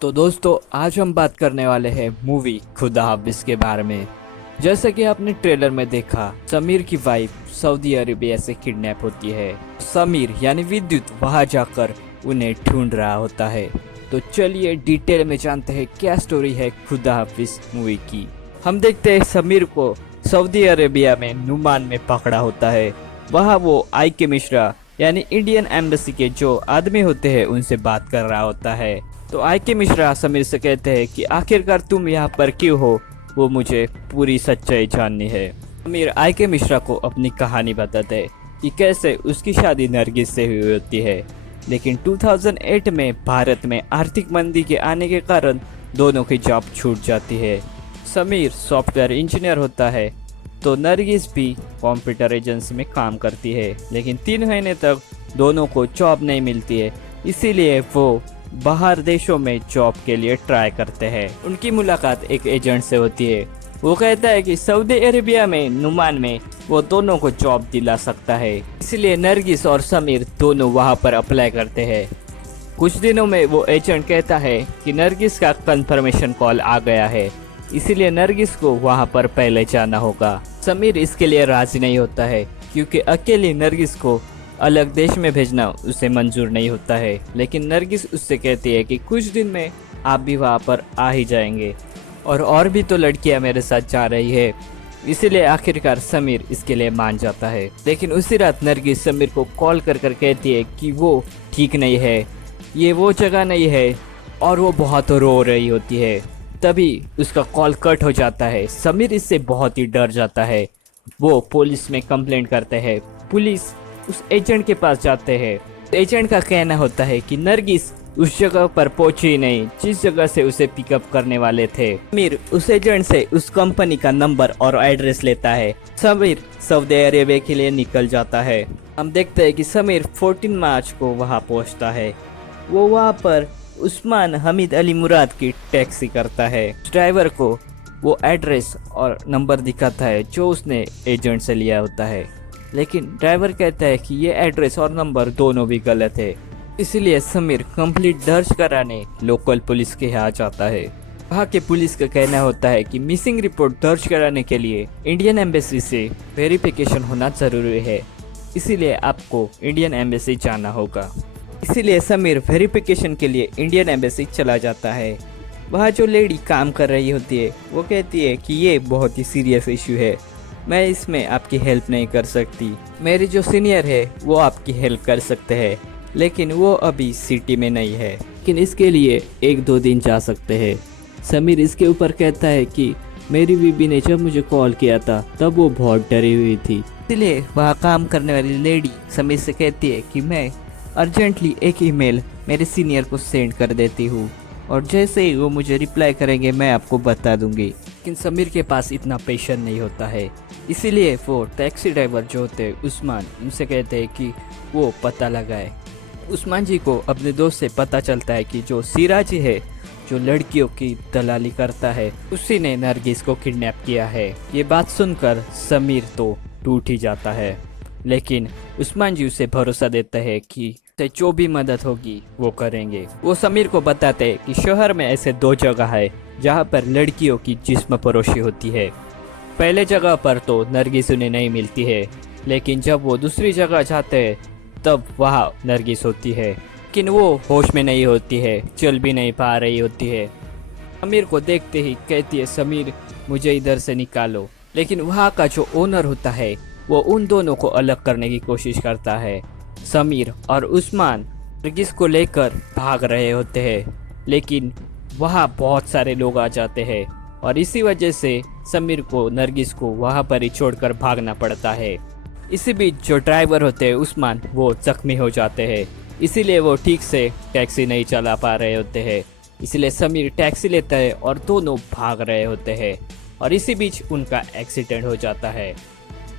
तो दोस्तों आज हम बात करने वाले हैं मूवी खुदा हाफिज के बारे में। जैसा कि आपने ट्रेलर में देखा, समीर की वाइफ सऊदी अरेबिया से किडनैप होती है। समीर यानी विद्युत वहां जाकर उन्हें ढूंढ रहा होता है। तो चलिए डिटेल में जानते हैं क्या स्टोरी है खुदा हाफिज मूवी की। हम देखते हैं समीर को सऊदी अरेबिया में नुमान में पकड़ा होता है। वहाँ वो आई के मिश्रा यानी इंडियन एम्बेसी के जो आदमी होते हैं उनसे बात कर रहा होता है। तो आई के मिश्रा समीर से कहते हैं कि आखिरकार तुम यहाँ पर क्यों हो, वो मुझे पूरी सच्चाई जाननी है। समीर आई के मिश्रा को अपनी कहानी बताते हैं कि कैसे उसकी शादी नरगिस से हुई होती है, लेकिन 2008 में भारत में आर्थिक मंदी के आने के कारण दोनों की जॉब छूट जाती है। समीर सॉफ्टवेयर इंजीनियर होता है तो नरगिस भी कंप्यूटर एजेंसी में काम करती है, लेकिन 3 महीने तक दोनों को जॉब नहीं मिलती है। इसीलिए वो बाहर देशों में जॉब के लिए ट्राई करते हैं। उनकी मुलाकात एक एजेंट से होती है। वो कहता है कि सऊदी अरेबिया में नुमान में वो दोनों को जॉब दिला सकता है। इसलिए नरगिस और समीर दोनों वहां पर अप्लाई करते हैं। कुछ दिनों में वो एजेंट कहता है कि नरगिस का कंफर्मेशन कॉल आ गया है, इसीलिए नरगिस को वहां पर पहले जाना होगा। समीर इसके लिए राजी नहीं होता है क्योंकि अकेली नरगिस को अलग देश में भेजना उसे मंजूर नहीं होता है, लेकिन नरगिस उससे कहती है कि कुछ दिन में आप भी वहाँ पर आ ही जाएंगे और भी तो लड़कियां मेरे साथ जा रही है। इसीलिए आखिरकार समीर इसके लिए मान जाता है। लेकिन उसी रात नरगिस समीर को कॉल कर कहती है कि वो ठीक नहीं है, ये वो जगह नहीं है, और वो बहुत रो रही होती है। तभी उसका कॉल कट हो जाता है। समीर इससे बहुत ही डर जाता है। वो पुलिस में कंप्लेंट करते हैं। पुलिस उस एजेंट के पास जाते हैं। एजेंट का कहना होता है कि नरगिस उस जगह पर पहुंची ही नहीं जिस जगह से उसे पिकअप करने वाले थे। समीर उस एजेंट से उस कंपनी का नंबर और एड्रेस लेता है। समीर सऊदी अरेबिया के लिए निकल जाता है। हम देखते हैं कि समीर 14 मार्च को वहां पहुंचता है। वो वहां पर उस्मान हमीद अली मुराद की टैक्सी करता है। ड्राइवर को वो एड्रेस और नंबर दिखाता है जो उसने एजेंट से लिया होता है, लेकिन ड्राइवर कहता है कि ये एड्रेस और नंबर दोनों भी गलत है। इसीलिए समीर कंप्लीट दर्ज कराने लोकल पुलिस के यहाँ जाता है। वहाँ के पुलिस का कहना होता है कि मिसिंग रिपोर्ट दर्ज कराने के लिए इंडियन एम्बेसी से वेरिफिकेशन होना जरूरी है, इसीलिए आपको इंडियन एम्बेसी जाना होगा। इसीलिए समीर वेरिफिकेशन के लिए इंडियन एम्बेसी चला जाता है। वहाँ जो लेडी काम कर रही होती है वो कहती है कि ये बहुत ही सीरियस इशू है, मैं इसमें आपकी हेल्प नहीं कर सकती। मेरी जो सीनियर है वो आपकी हेल्प कर सकते हैं, लेकिन वो अभी सिटी में नहीं है, लेकिन इसके लिए 1-2 दिन जा सकते हैं। समीर इसके ऊपर कहता है कि मेरी बीबी ने जब मुझे कॉल किया था तब वो बहुत डरी हुई थी। इसलिए वहाँ काम करने वाली लेडी समीर से कहती है कि मैं अर्जेंटली एक ईमेल मेरे सीनियर को सेंड कर देती हूँ, और जैसे ही वो मुझे रिप्लाई करेंगे मैं आपको बता दूंगी। लेकिन समीर के पास इतना पेशेंस नहीं होता है, इसीलिए वो टैक्सी ड्राइवर जो होते हैं उस्मान, उनसे कहते हैं कि वो पता लगाए। उस्मान जी को अपने दोस्त से पता चलता है कि जो सिराजी है, जो लड़कियों की दलाली करता है, उसी ने नरगिस को किडनैप किया है। ये बात सुनकर समीर तो टूट ही जाता है, लेकिन उस्मान जी उसे भरोसा देता है कि जो भी मदद होगी वो करेंगे। वो समीर को बताते हैं कि शहर में ऐसे 2 जगह है जहाँ पर लड़कियों की जिस्म फरोशी होती है। पहले जगह पर तो नरगिस उन्हें नहीं मिलती है, लेकिन जब वो दूसरी जगह जाते हैं तब वहाँ नरगिस होती है, लेकिन वो होश में नहीं होती है, चल भी नहीं पा रही होती है। समीर को देखते ही कहती है समीर मुझे इधर से निकालो, लेकिन वहाँ का जो ओनर होता है वो उन दोनों को अलग करने की कोशिश करता है। समीर और उस्मान नरगिस को लेकर भाग रहे होते हैं, लेकिन वहाँ बहुत सारे लोग आ जाते हैं और इसी वजह से समीर को नरगिस को वहाँ पर ही छोड़कर भागना पड़ता है। इसी बीच जो ड्राइवर होते हैं उस्मान, वो जख्मी हो जाते हैं, इसीलिए वो ठीक से टैक्सी नहीं चला पा रहे होते हैं। इसलिए समीर टैक्सी लेता है और दोनों भाग रहे होते हैं, और इसी बीच उनका एक्सीडेंट हो जाता है।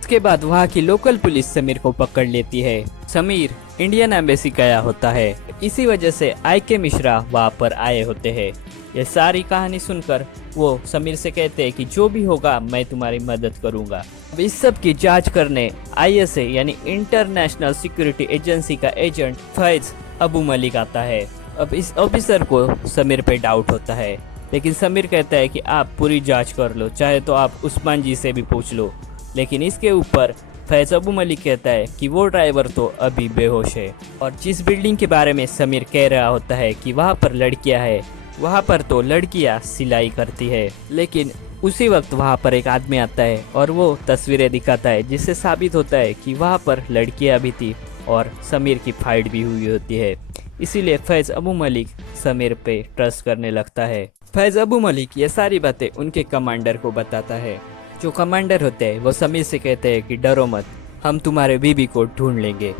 इसके बाद वहाँ की लोकल पुलिस समीर को पकड़ लेती है। समीर इंडियन एम्बेसी गया होता है, इसी वजह से आई के मिश्रा वहाँ पर आए होते हैं। ये सारी कहानी सुनकर वो समीर से कहते हैं कि जो भी होगा मैं तुम्हारी मदद करूंगा। अब इस सब की जांच करने ISA यानी इंटरनेशनल सिक्योरिटी एजेंसी का एजेंट फैज अबू मलिक आता है। अब इस ऑफिसर को समीर पे डाउट होता है, लेकिन समीर कहता है कि आप पूरी जांच कर लो, चाहे तो आप उस्मान जी से भी पूछ लो। लेकिन इसके ऊपर फैज अबू मलिक कहता है कि वो ड्राइवर तो अभी बेहोश है। और जिस बिल्डिंग के बारे में समीर कह रहा होता है कि वहाँ पर लड़कियाँ हैं, वहाँ पर तो लड़कियाँ सिलाई करती है। लेकिन उसी वक्त वहाँ पर एक आदमी आता है और वो तस्वीरें दिखाता है, जिससे साबित होता है कि वहाँ पर लड़कियाँ भी थी और समीर की फाइट भी हुई होती है। इसीलिए फैज अबू मलिक समीर पे ट्रस्ट करने लगता है। फैज अबू मलिक ये सारी बातें उनके कमांडर को बताता है। जो कमांडर होते हैं वो समीर से कहते हैं कि डरो मत, हम तुम्हारे बीबी को ढूंढ लेंगे।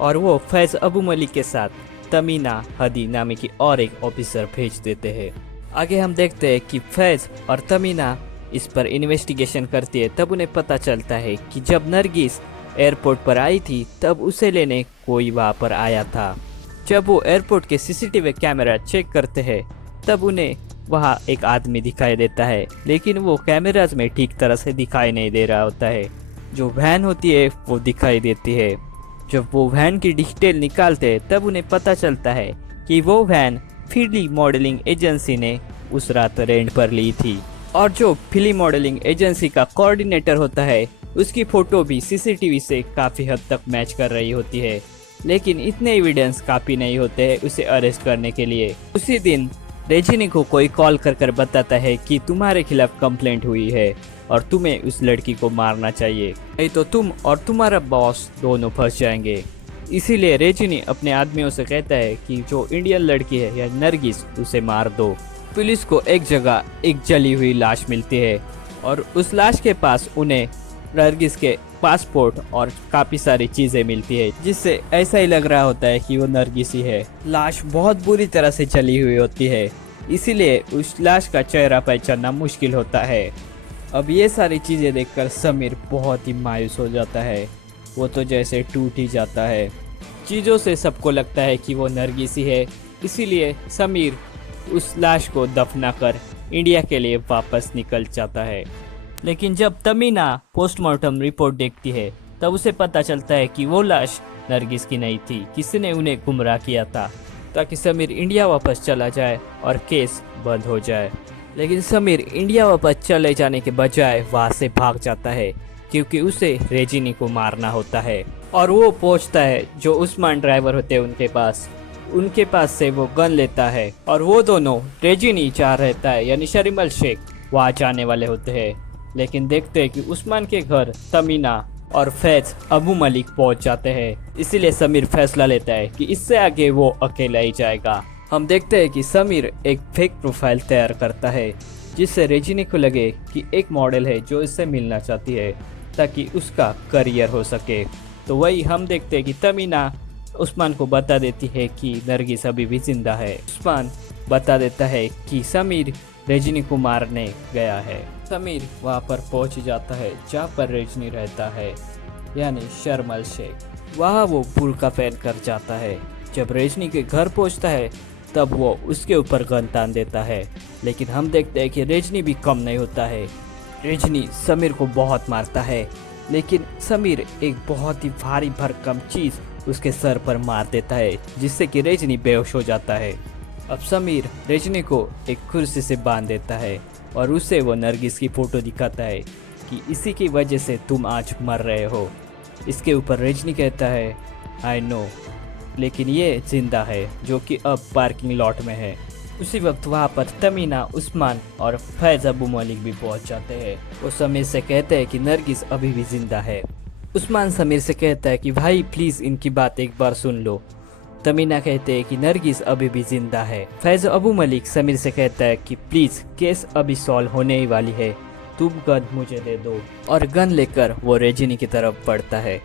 और वो फैज अबू मलिक के साथ तमीना हदी नामी की और एक ऑफिसर भेज देते हैं। आगे हम देखते हैं कि फैज और तमीना इस पर इन्वेस्टिगेशन करती है। तब उन्हें पता चलता है कि जब नरगिस एयरपोर्ट पर आई थी तब उसे लेने कोई वहाँ पर आया था। जब वो एयरपोर्ट के सीसीटीवी कैमरा चेक करते हैं तब उन्हें वहाँ एक आदमी दिखाई देता है, लेकिन वो कैमराज में ठीक तरह से दिखाई नहीं दे रहा होता है। जो वैन होती है वो दिखाई देती है। जब वो वैन की डिटेल निकालते हैं तब उन्हें पता चलता है कि वो वैन फिल्म मॉडलिंग एजेंसी ने उस रात रेंट पर ली थी। और जो फिल्म मॉडलिंग एजेंसी का कोऑर्डिनेटर होता है उसकी फोटो भी सीसीटीवी से काफ़ी हद तक मैच कर रही होती है। लेकिन इतने एविडेंस काफ़ी नहीं होते हैं उसे अरेस्ट करने के लिए। उसी दिन रेजिनी को कोई कॉल कर बताता है कि तुम्हारे खिलाफ कंप्लेंट हुई है और तुम्हें उस लड़की को मारना चाहिए, नहीं तो तुम और तुम्हारा बॉस दोनों फंस जाएंगे। इसीलिए रेजिनी अपने आदमियों से कहता है कि जो इंडियन लड़की है या नरगिस उसे मार दो। पुलिस को एक जगह एक जली हुई लाश मिलती है और उस लाश के पास उन्हें नरगिस के पासपोर्ट और काफ़ी सारी चीज़ें मिलती है, जिससे ऐसा ही लग रहा होता है कि वो नरगिस ही है। लाश बहुत बुरी तरह से जली हुई होती है, इसीलिए उस लाश का चेहरा पहचानना मुश्किल होता है। अब ये सारी चीज़ें देखकर समीर बहुत ही मायूस हो जाता है। वो तो जैसे टूट ही जाता है। चीज़ों से सबको लगता है कि वो नरगिस ही है, इसीलिए समीर उस लाश को दफना कर इंडिया के लिए वापस निकल जाता है। लेकिन जब तमीना पोस्टमार्टम रिपोर्ट देखती है तब उसे पता चलता है कि वो लाश नरगिस की नहीं थी, किसी ने उन्हें गुमराह किया था ताकि समीर इंडिया वापस चला जाए और केस बंद हो जाए। लेकिन समीर इंडिया वापस चले जाने के बजाय वहाँ से भाग जाता है, क्योंकि उसे रेजिनी को मारना होता है। और वो पहुँचता है जो उस्मान ड्राइवर होते हैं उनके पास से वो गन लेता है और वो दोनों रेजिनी जहाँ रहता है यानी शरीमल शेख वहाँ जाने वाले होते हैं। लेकिन देखते हैं कि उस्मान के घर तमीना और फैज अबू मलिक पहुंच जाते हैं। इसीलिए समीर फैसला लेता है कि इससे आगे वो अकेला ही जाएगा। हम देखते हैं कि समीर एक फेक प्रोफाइल तैयार करता है, जिससे रेजिनी को लगे कि एक मॉडल है जो इससे मिलना चाहती है ताकि उसका करियर हो सके। तो वही हम देखते हैं कि तमीना उस्मान को बता देती है कि नरगिस अभी भी जिंदा है। उस्मान बता देता है कि समीर रेजिनी को मारने गया है। समीर वहाँ पर पहुँच जाता है जहाँ पर रेजिनी रहता है यानी शर्मल शेख। वहाँ वो बुर्का पहन कर जाता है। जब रेजिनी के घर पहुँचता है तब वो उसके ऊपर गन तान देता है, लेकिन हम देखते हैं कि रेजिनी भी कम नहीं होता है। रेजिनी समीर को बहुत मारता है, लेकिन समीर एक बहुत ही भारी भरकम चीज़ उसके सर पर मार देता है, जिससे कि रेजिनी बेहोश हो जाता है। अब समीर रेजिनी को एक कुर्सी से बांध देता है और उसे वो नरगिस की फ़ोटो दिखाता है कि इसी की वजह से तुम आज मर रहे हो। इसके ऊपर रेजिनी कहता है आई नो, लेकिन ये जिंदा है, जो कि अब पार्किंग लॉट में है। उसी वक्त वहाँ पर तमीना, उस्मान और फैज अबू मलिक भी पहुँच जाते हैं। वो समीर से कहते हैं कि नरगिस अभी भी जिंदा है। उस्मान समीर से कहता है कि भाई प्लीज़ इनकी बात एक बार सुन लो। तमीना कहते हैं कि नरगिस अभी भी जिंदा है। फैज अबू मलिक समीर से कहता है कि प्लीज़ केस अभी सॉल्व होने ही वाली है, तुम गन मुझे दे दो। और गन लेकर वो रेजिनी की तरफ बढ़ता है।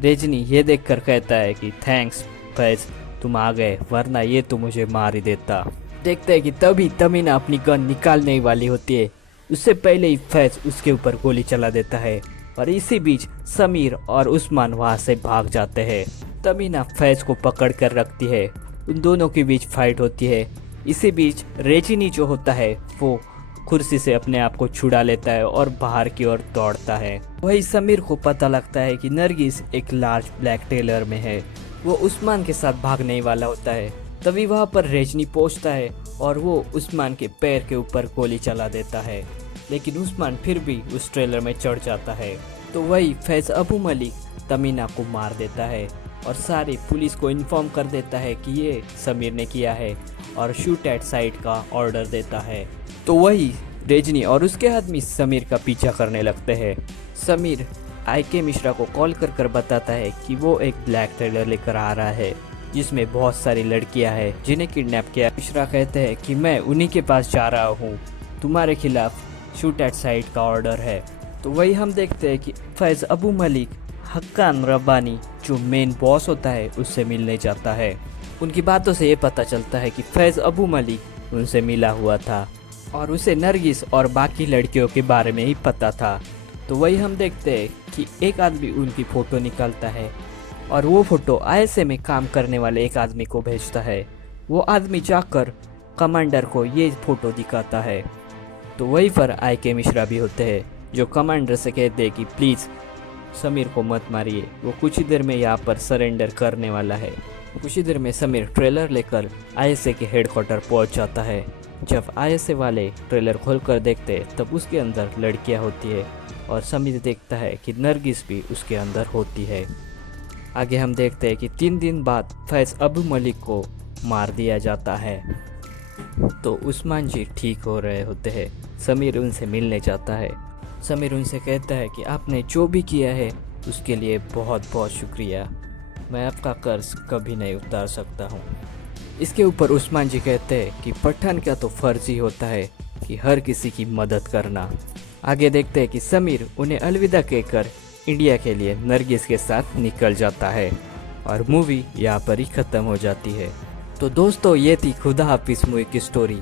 रेजिनी ये देखकर कहता है कि थैंक्स फैज, तुम आ गए, वरना ये तो मुझे मार ही देता। देखते हैं कि तभी तमीना अपनी गन निकालने ही वाली होती है, उससे पहले ही फैज उसके ऊपर गोली चला देता है। और इसी बीच समीर और उस्मान वहाँ से भाग जाते हैं। तमीना फैज को पकड़ कर रखती है, उन दोनों के बीच फाइट होती है। इसी बीच रेजिनी जो होता है वो कुर्सी से अपने आप को छुड़ा लेता है और बाहर की ओर दौड़ता है। वही समीर को पता लगता है कि नरगिस एक लार्ज ब्लैक टेलर में है। वो उस्मान के साथ भागने वाला होता है, तभी वहाँ पर रजनी पहुँचता है और वो उस्मान के पैर के ऊपर गोली चला देता है, लेकिन उस्मान फिर भी उस ट्रेलर में चढ़ जाता है। तो वही फैज़ अबू मलिक तमीना को मार देता है और सारी पुलिस को इन्फॉर्म कर देता है कि ये समीर ने किया है और शूट एट साइट का ऑर्डर देता है। तो वही रजनी और उसके आदमी समीर का पीछा करने लगते हैं। समीर IK मिश्रा को कॉल कर बताता है कि वो एक ब्लैक ट्रेलर लेकर आ रहा है जिसमें बहुत सारी लड़कियां हैं जिन्हें किडनैप किया। मिश्रा कहते हैं कि मैं उन्हीं के पास जा रहा हूँ, तुम्हारे खिलाफ शूट एट साइट का ऑर्डर है। तो वही हम देखते हैं कि फैज़ अबू मलिक हक्कान रब्बानी जो मेन बॉस होता है उससे मिलने जाता है। उनकी बातों से ये पता चलता है कि फैज़ अबू मलिक उनसे मिला हुआ था और उसे नरगिस और बाकी लड़कियों के बारे में ही पता था। तो वही हम देखते हैं कि एक आदमी उनकी फ़ोटो निकालता है और वो फ़ोटो ISA में काम करने वाले एक आदमी को भेजता है। वो आदमी जाकर कमांडर को ये फ़ोटो दिखाता है। तो वहीं पर IK मिश्रा भी होते हैं जो कमांडर से कहते हैं कि प्लीज़ समीर को मत मारिए, वो कुछ ही देर में यहाँ पर सरेंडर करने वाला है। कुछ ही देर में समीर ट्रेलर लेकर ISA के हेडक्वार्टर पहुँच जाता है। जब ISA वाले ट्रेलर खोलकर देखते तब उसके अंदर लड़कियाँ होती है और समीर देखता है कि नरगिस भी उसके अंदर होती है। आगे हम देखते हैं कि 3 दिन बाद फैज़ अबू मलिक को मार दिया जाता है। तो उस्मान जी ठीक हो रहे होते हैं। समीर उनसे मिलने जाता है। समीर उनसे कहता है कि आपने जो भी किया है उसके लिए बहुत बहुत शुक्रिया, मैं आपका कर्ज कभी नहीं उतार सकता हूँ। इसके ऊपर उस्मान जी कहते हैं कि पठान का तो फर्ज ही होता है कि हर किसी की मदद करना। आगे देखते हैं कि समीर उन्हें अलविदा कहकर इंडिया के लिए नरगिस के साथ निकल जाता है और मूवी यहाँ पर ही ख़त्म हो जाती है। तो दोस्तों ये थी खुदा हाफिज़ मूवी की स्टोरी।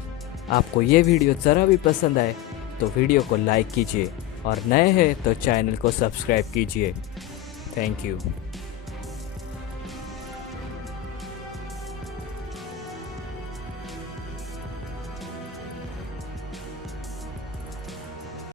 आपको ये वीडियो ज़रा भी पसंद आए तो वीडियो को लाइक कीजिए और नए हैं तो चैनल को सब्सक्राइब कीजिए। Thank you.